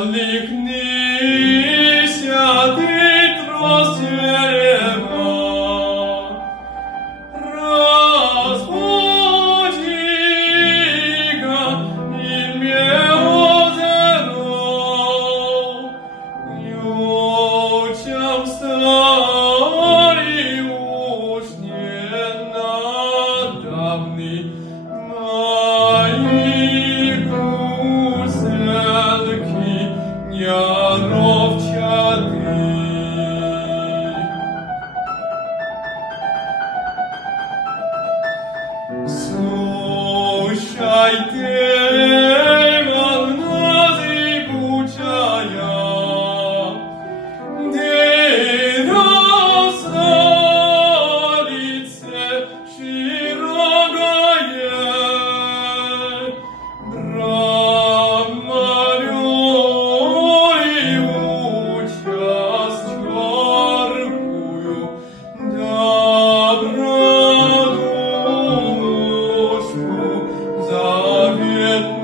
Колыхнися ты, трос дерева, разбуди-ка имя озеро, ючам старый уж не надавный мои гуселки не ровчаты. Слушай ты, волна зыбучая, где раздалится широкое, брамарёй учас чаркую, добродушку заветную.